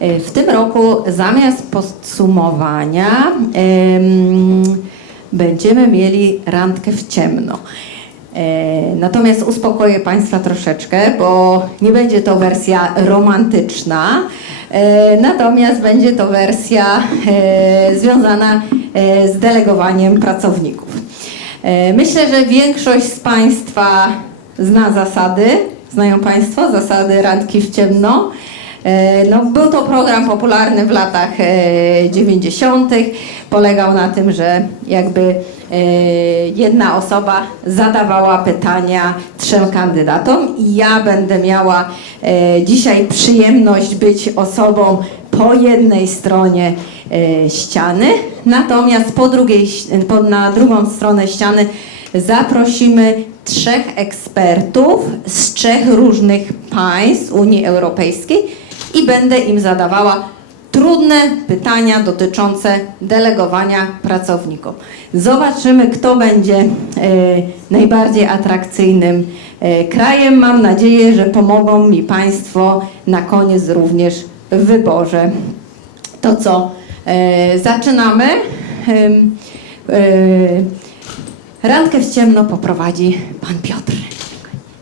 W tym roku zamiast podsumowania będziemy mieli randkę w ciemno. Natomiast uspokoję Państwa troszeczkę, bo nie będzie to wersja romantyczna, natomiast będzie to wersja związana z delegowaniem pracowników. Myślę, że większość z Państwa zna zasady. Znają Państwo zasady randki w ciemno? No, był to program popularny w latach 90. Polegał na tym, że jakby jedna osoba zadawała pytania 3 kandydatom i ja będę miała dzisiaj przyjemność być osobą po jednej stronie ściany, natomiast na drugą stronę ściany zaprosimy 3 ekspertów z 3 różnych państw Unii Europejskiej i będę im zadawała trudne pytania dotyczące delegowania pracowników. Zobaczymy, kto będzie najbardziej atrakcyjnym krajem. Mam nadzieję, że pomogą mi Państwo na koniec również w wyborze. To co? Zaczynamy. Randkę w ciemno poprowadzi Pan Piotr.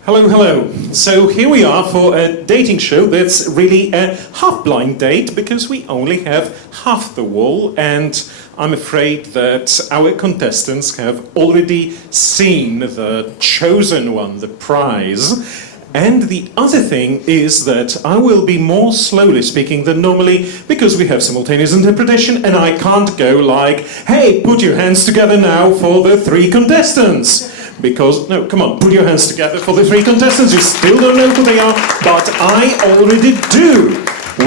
Hello, hello. So here we are for a dating show that's really a half-blind date because we only have half the wall, and I'm afraid that our contestants have already seen the chosen one, the prize. And the other thing is that I will be more slowly speaking than normally because we have simultaneous interpretation and I can't go like, hey, put your hands together now for the 3 contestants. Because, no, come on, put your hands together for the 3 contestants. You still don't know who they are, but I already do.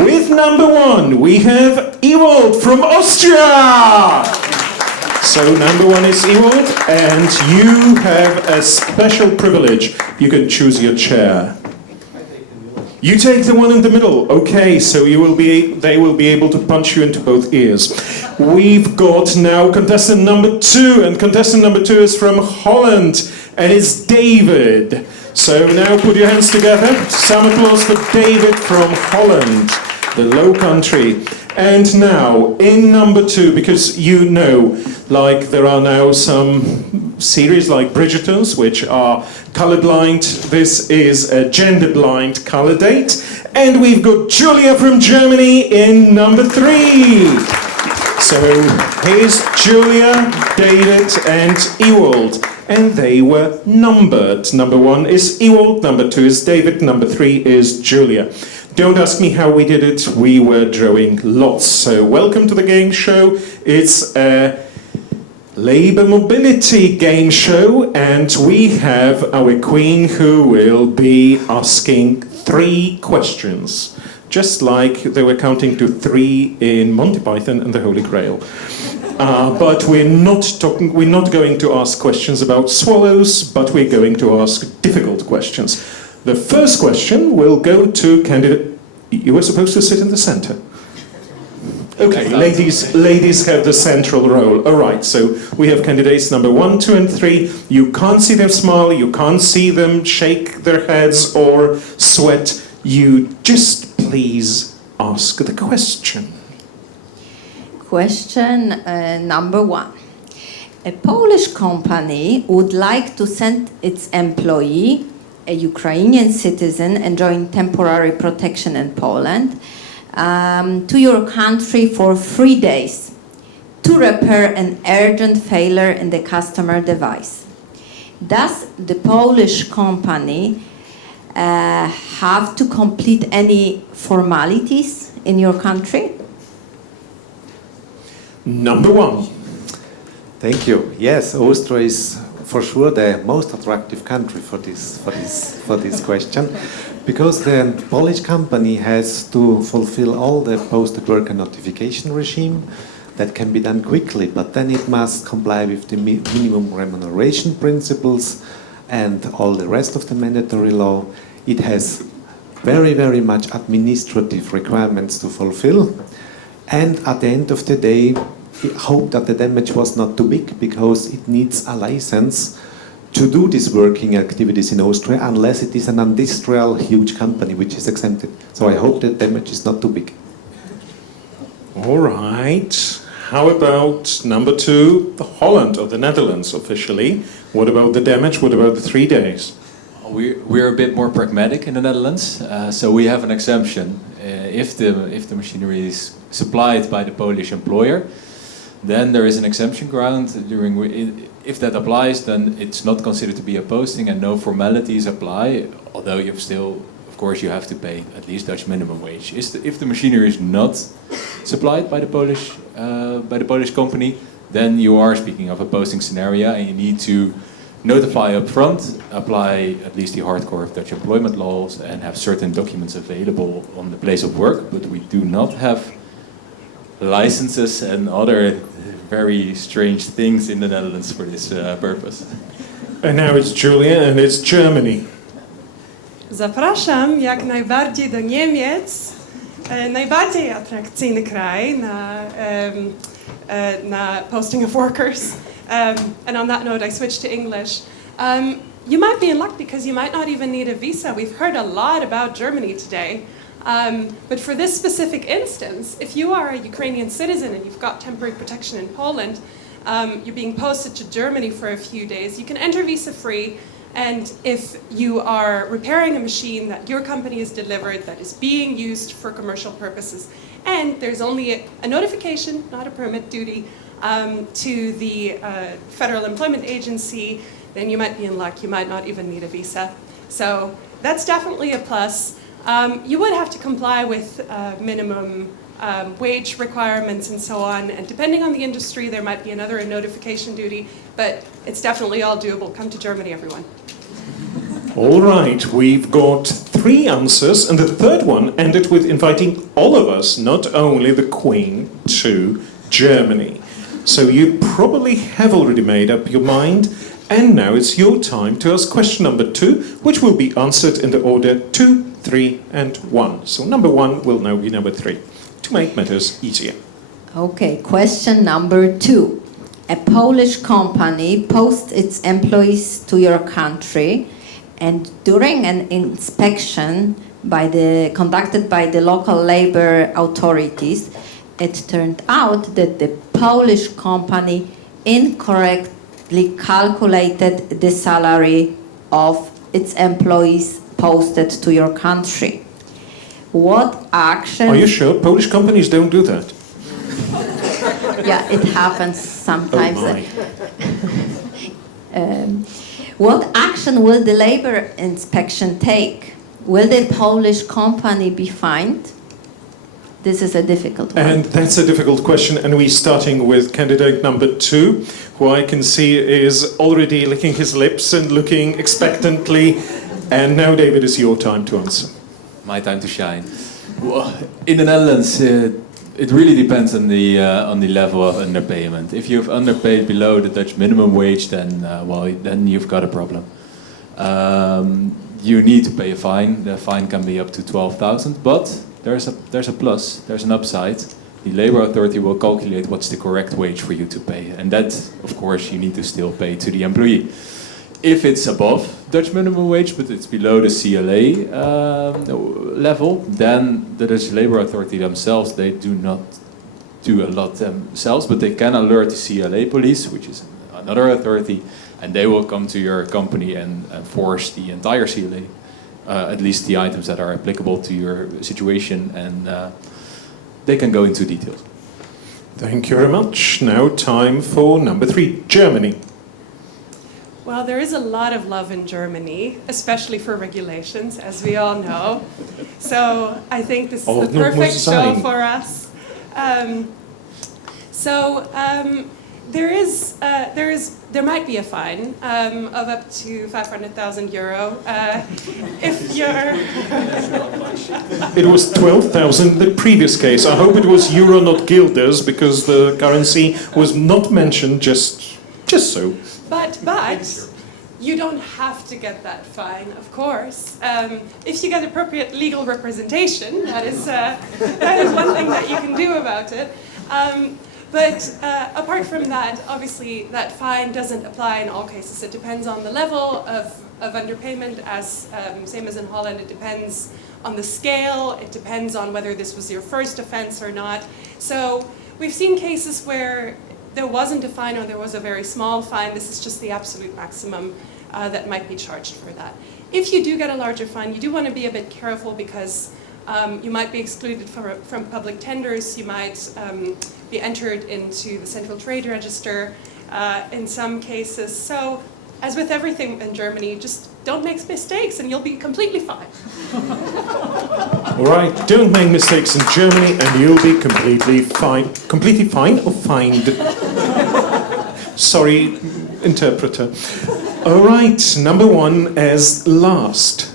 With number 1, we have Ewald from Austria. So number 1 is Ewald, and you have a special privilege. You can choose your chair. You take the one in the middle. Okay, so they will be able to punch you into both ears. We've got now contestant number 2, and contestant number 2 is from Holland, and it's David. So now put your hands together. Some applause for David from Holland, the Low Country. And now, in number 2, because you know, like there are now some series like Bridgerton's, which are colorblind. This is a gender-blind color date. And we've got Julia from Germany in number 3. So here's Julia, David, and Ewald. And they were numbered. Number 1 is Ewald, number 2 is David, number 3 is Julia. Don't ask me how we did it, we were drawing lots. So welcome to the game show. It's a labor mobility game show, and we have our queen who will be asking 3 questions. Just like they were counting to 3 in Monty Python and the Holy Grail. But we're not going to ask questions about swallows, but we're going to ask difficult questions. The first question will go to candidate. You were supposed to sit in the center. Okay, ladies have the central role. All right, so we have candidates number 1, 2, and 3. You can't see them smile, you can't see them shake their heads or sweat. You just please ask the question. Question number 1. A Polish company would like to send its employee, a Ukrainian citizen enjoying temporary protection in Poland, to your country for 3 days to repair an urgent failure in the customer device. Does the Polish company have to complete any formalities in your country? Number 1. Thank you. Yes, Austria is for sure the most attractive country for this question, because the Polish company has to fulfill all the posted worker notification regime. That can be done quickly, but then it must comply with the minimum remuneration principles and all the rest of the mandatory law. It has very, very much administrative requirements to fulfill, and at the end of the day, I hope that the damage was not too big, because it needs a license to do these working activities in Austria, unless it is an industrial huge company which is exempted. So I hope the damage is not too big. All right. How about number 2, the Holland or the Netherlands officially? What about the damage? What about the 3 days? We're a bit more pragmatic in the Netherlands, so we have an exemption. If the machinery is supplied by the Polish employer, then there is an exemption ground. If that applies, then it's not considered to be a posting and no formalities apply. Although you still, of course, you have to pay at least Dutch minimum wage. If the machinery is not supplied by the Polish company, then you are speaking of a posting scenario, and you need to notify up front, apply at least the hardcore of Dutch employment laws, and have certain documents available on the place of work. But we do not have licenses and other very strange things in the Netherlands for this purpose. And now it's Julia, and it's Germany. Zapraszam jak najbardziej do Niemiec, najbardziej atrakcyjny kraj na posting of workers. And on that note, I switched to English. You might be in luck because you might not even need a visa. We've heard a lot about Germany today. But for this specific instance, if you are a Ukrainian citizen and you've got temporary protection in Poland, you're being posted to Germany for a few days, you can enter visa-free. And if you are repairing a machine that your company has delivered that is being used for commercial purposes, and there's only a notification, not a permit duty, to the Federal Employment Agency, then you might be in luck. You might not even need a visa. So that's definitely a plus. You would have to comply with minimum wage requirements and so on, and depending on the industry, there might be another notification duty, but it's definitely all doable. Come to Germany, everyone. All right, we've got 3 answers, and the third one ended with inviting all of us, not only the Queen, to Germany. So you probably have already made up your mind, and now it's your time to ask question number 2, which will be answered in the order 2, 3, and 1. So number 1 will now be number 3, to make matters easier. Okay, question number 2. A Polish company posts its employees to your country, and during an inspection conducted by the local labor authorities, it turned out that the Polish company incorrectly calculated the salary of its employees posted to your country. What action? Are you sure? Polish companies don't do that. Yeah, it happens sometimes. Oh my. What action will the labor inspection take? Will the Polish company be fined? This is a difficult one. And that's a difficult question, and we're starting with candidate number 2, who I can see is already licking his lips and looking expectantly. And now, David, is your time to answer. My time to shine. Well, in the Netherlands, it really depends on the level of underpayment. If you've underpaid below the Dutch minimum wage, then then you've got a problem. You need to pay a fine. The fine can be up to 12,000, but there's a plus. There's an upside. The labor authority will calculate what's the correct wage for you to pay, and that, of course, you need to still pay to the employee. If it's above Dutch minimum wage, but it's below the CLA level, then the Dutch Labour Authority themselves, they do not do a lot themselves, but they can alert the CLA police, which is another authority, and they will come to your company and force the entire CLA, at least the items that are applicable to your situation, and they can go into details. Thank you very much. Now time for number 3, Germany. Well, there is a lot of love in Germany, especially for regulations, as we all know. So I think this is the perfect show for us. There might be a fine of up to 500,000 euro if you're. It was 12,000 the previous case. I hope it was euro, not guilders, because the currency was not mentioned. Just so. But you don't have to get that fine, of course. If you get appropriate legal representation, that is one thing that you can do about it. But apart from that, obviously that fine doesn't apply in all cases. It depends on the level of underpayment, as same as in Holland. It depends on the scale. It depends on whether this was your first offense or not. So we've seen cases where there wasn't a fine or there was a very small fine. This is just the absolute maximum that might be charged for that. If you do get a larger fine, you do want to be a bit careful because you might be excluded from public tenders. You might be entered into the Central Trade Register in some cases. So, as with everything in Germany, just don't make mistakes and you'll be completely fine. All right, don't make mistakes in Germany and you'll be completely fine. Completely fine or fined? Sorry, interpreter. All right, number one as last.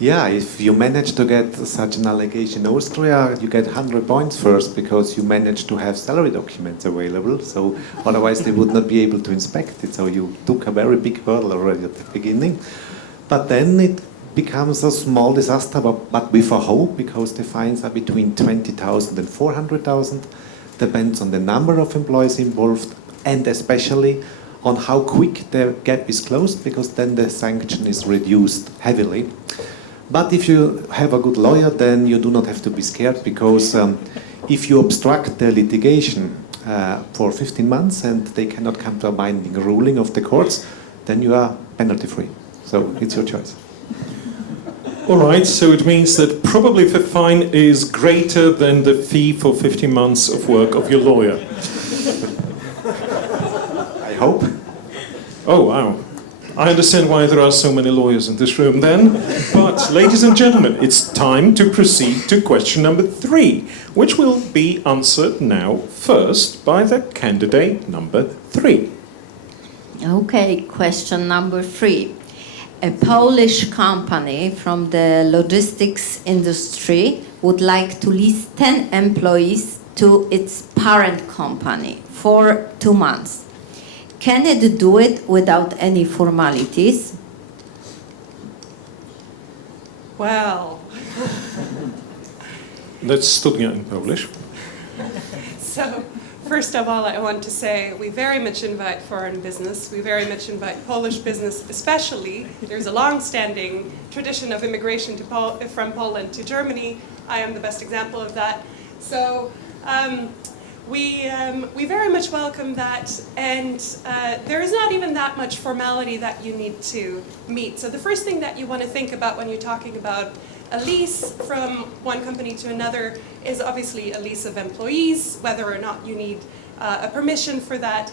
Yeah, if you manage to get such an allegation in Austria, you get 100 points first because you managed to have salary documents available. So otherwise they would not be able to inspect it. So you took a very big hurdle already at the beginning. But then it becomes a small disaster, but with a hope, because the fines are between 20,000 and 400,000. Depends on the number of employees involved and especially on how quick the gap is closed, because then the sanction is reduced heavily. But if you have a good lawyer, then you do not have to be scared, because if you obstruct the litigation for 15 months and they cannot come to a binding ruling of the courts, then you are penalty free. So it's your choice. All right, so it means that probably the fine is greater than the fee for 15 months of work of your lawyer. I hope. Oh, wow. I understand why there are so many lawyers in this room then. But, ladies and gentlemen, it's time to proceed to question number 3, which will be answered now first by the candidate number 3. Okay, question number 3. A Polish company from the logistics industry would like to lease 10 employees to its parent company for 2 months. Can it do it without any formalities? Well, That's studnia in Polish. so first of all, I want to say we very much invite foreign business. We very much invite Polish business, especially. There's a long-standing tradition of immigration from Poland to Germany. I am the best example of that. So we very much welcome that, and there is not even that much formality that you need to meet. So the first thing that you want to think about when you're talking about a lease from one company to another is obviously a lease of employees, whether or not you need a permission for that.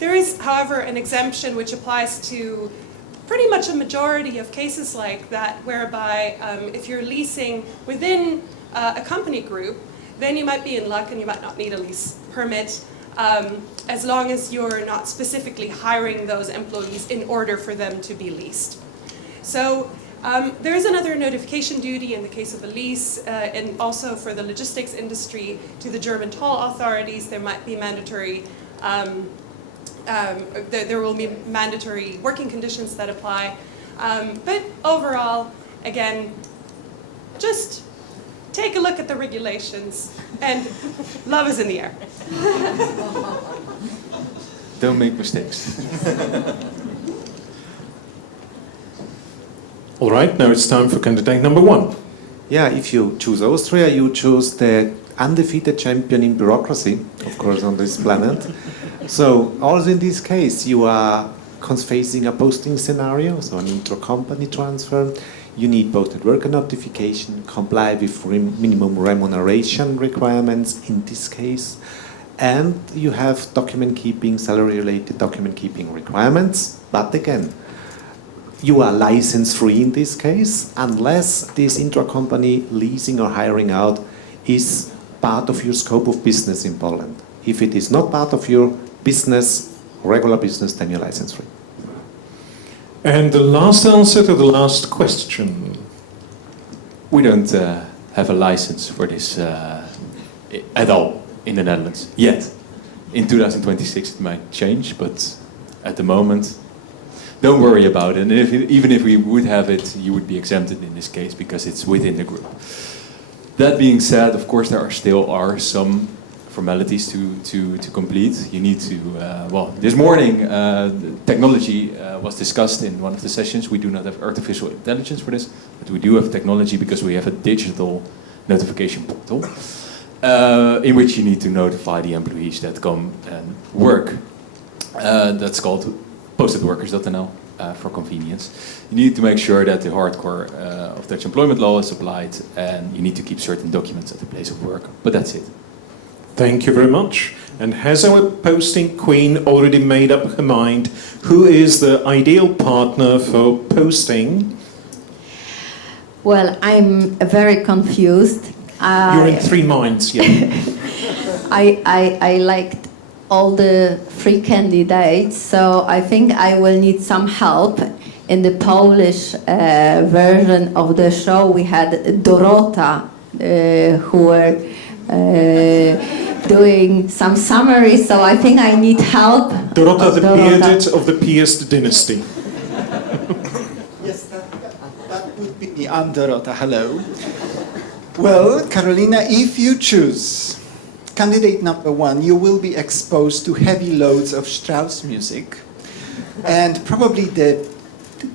There is, however, an exemption which applies to pretty much a majority of cases like that, whereby if you're leasing within a company group, then you might be in luck and you might not need a lease permit, as long as you're not specifically hiring those employees in order for them to be leased. So there is another notification duty in the case of a lease, and also for the logistics industry to the German toll authorities. There might be mandatory, there will be mandatory working conditions that apply. But overall, again, just take a look at the regulations, and love is in the air. Don't make mistakes. All right, now it's time for candidate number 1. Yeah, if you choose Austria, you choose the undefeated champion in bureaucracy, of course, on this planet. So also in this case, you are facing a posting scenario, so an intra-company transfer. You need posted worker notification, comply with minimum remuneration requirements in this case, and you have document keeping, salary-related document keeping requirements. But again, you are license-free in this case, unless this intra-company leasing or hiring out is part of your scope of business in Poland. If it is not part of your business, regular business, then you're license-free. And the last answer to the last question. We don't have a license for this at all in the Netherlands yet. In 2026 it might change, but at the moment, don't worry about it. And even if we would have it, you would be exempted in this case because it's within the group. That being said, of course, there still are some formalities to complete. You need to, this morning technology was discussed in one of the sessions. We do not have artificial intelligence for this, but we do have technology because we have a digital notification portal in which you need to notify the employees that come and work. That's called postedworkers.nl for convenience. You need to make sure that the hardcore of Dutch employment law is applied, and you need to keep certain documents at the place of work. But that's it. Thank you very much. And has our posting queen already made up her mind who is the ideal partner for posting? Well, I'm very confused. You're in three minds, yeah. I liked all the three candidates, so I think I will need some help. In the Polish version of the show, we had Dorota, who were doing some summary, so I think I need help. Dorota the bearded of the Piast dynasty. Yes, that would be me. I'm Dorota. Hello. Well, Karolina, if you choose candidate number 1, you will be exposed to heavy loads of Strauss music and probably the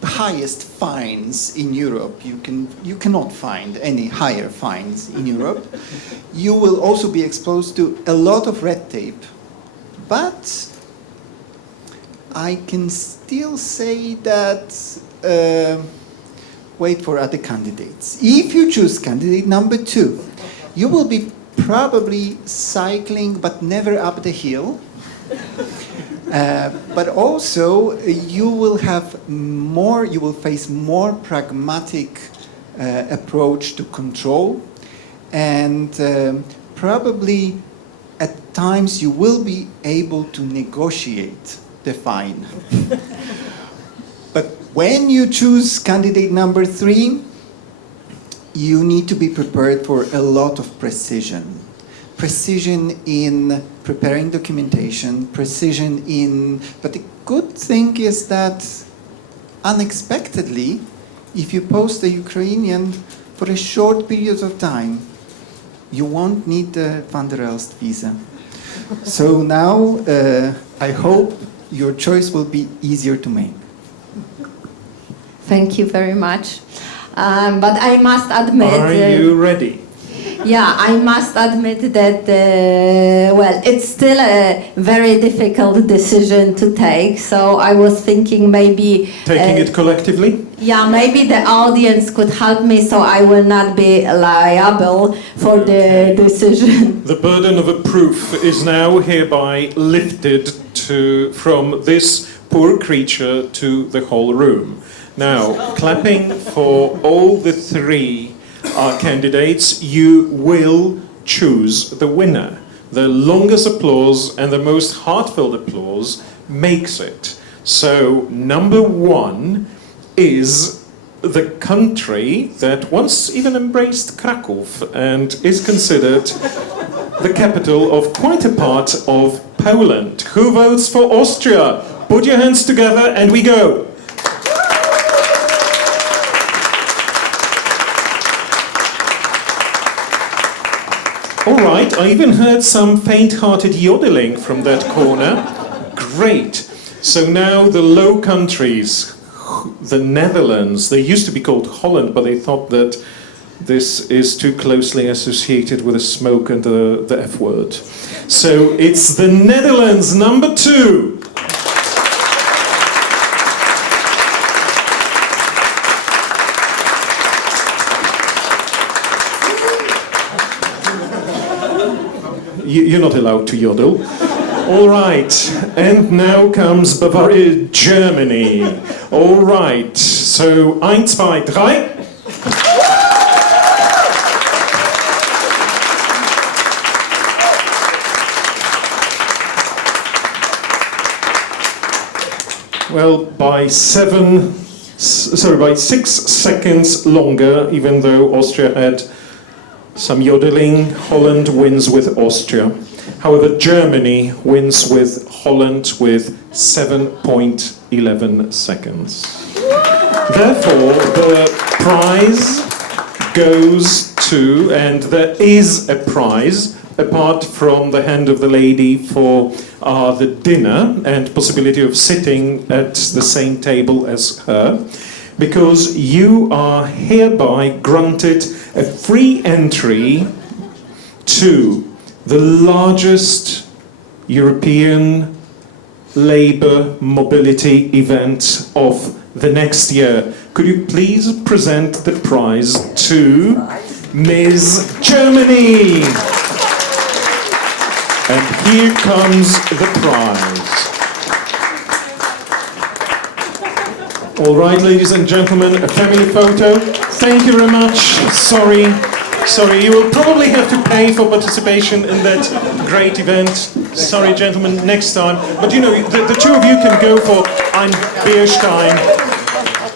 highest fines in Europe. You cannot find any higher fines in Europe. You will also be exposed to a lot of red tape, but I can still say that wait for other candidates. If you choose candidate number 2, you will be probably cycling but never up the hill. But also you will face more pragmatic approach to control, and probably at times you will be able to negotiate the fine. But when you choose candidate number 3, you need to be prepared for a lot of precision. Precision in preparing documentation, precision in... But the good thing is that unexpectedly, if you post a Ukrainian for a short period of time, you won't need the Van der Elst visa. So now I hope your choice will be easier to make. Thank you very much. But I must admit... Are you ready? Yeah, I must admit that, well, it's still a very difficult decision to take, so I was thinking maybe... Taking it collectively? Yeah, maybe the audience could help me so I will not be liable for the decision. The burden of a proof is now hereby lifted from this poor creature to the whole room. Now, clapping for all the three candidates, you will choose the winner. The longest applause and the most heartfelt applause makes it. So, number 1 is the country that once even embraced Krakow and is considered the capital of quite a part of Poland. Who votes for Austria? Put your hands together and we go. All right, I even heard some faint-hearted yodeling from that corner. Great. So now the Low Countries, the Netherlands, they used to be called Holland, but they thought that this is too closely associated with the smoke and the F word. So it's the Netherlands, number 2. You're not allowed to yodel. All right, and now comes Bavaria, Germany. All right, so 1, 2, 3. Well, by 6 seconds longer, even though Austria had some yodeling, Holland wins with Austria. However, Germany wins with Holland with 7.11 seconds. Therefore, the prize goes to, and there is a prize apart from the hand of the lady for the dinner and possibility of sitting at the same table as her, because you are hereby granted a free entry to the largest European labour mobility event of the next year. Could you please present the prize to Ms. Germany? And here comes the prize. All right, ladies and gentlemen, a family photo. Thank you very much. Sorry, you will probably have to pay for participation in that great event. Sorry, gentlemen, next time. But you know, the two of you can go for ein Bierstein.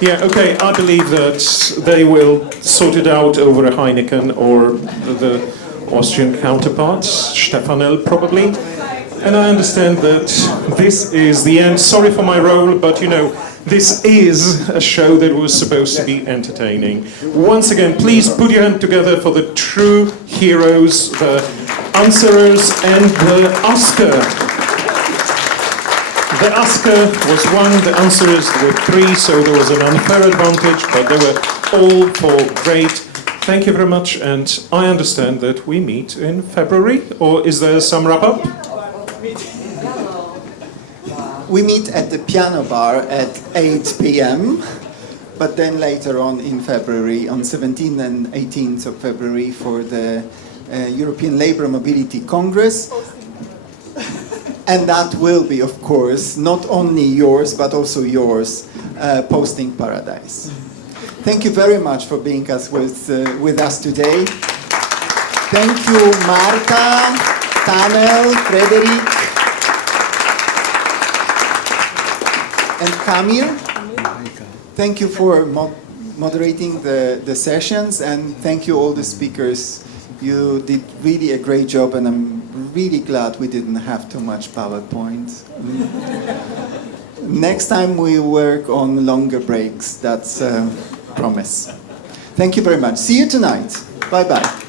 Yeah, okay, I believe that they will sort it out over a Heineken or the Austrian counterparts, Stefanel probably. And I understand that this is the end. Sorry for my role, but you know, this is a show that was supposed to be entertaining. Once again, please put your hand together for the true heroes, the answerers and the Oscar. The Oscar was 1, the answers were 3, so there was an unfair advantage, but they were all for great. Thank you very much, and I understand that we meet in February, or is there some wrap-up? We meet at the piano bar at 8 p.m., but then later on in February, on 17th and 18th of February, for the European Labour Mobility Congress. And that will be, of course, not only yours, but also yours, Posting Paradise. Thank you very much for being with us today. Thank you, Marta, Tanel, Frederick, and Kamil. Thank you for moderating the sessions, and thank you all the speakers. You did really a great job, and I'm really glad we didn't have too much PowerPoint. Next time we work on longer breaks, that's a promise. Thank you very much. See you tonight. Bye-bye.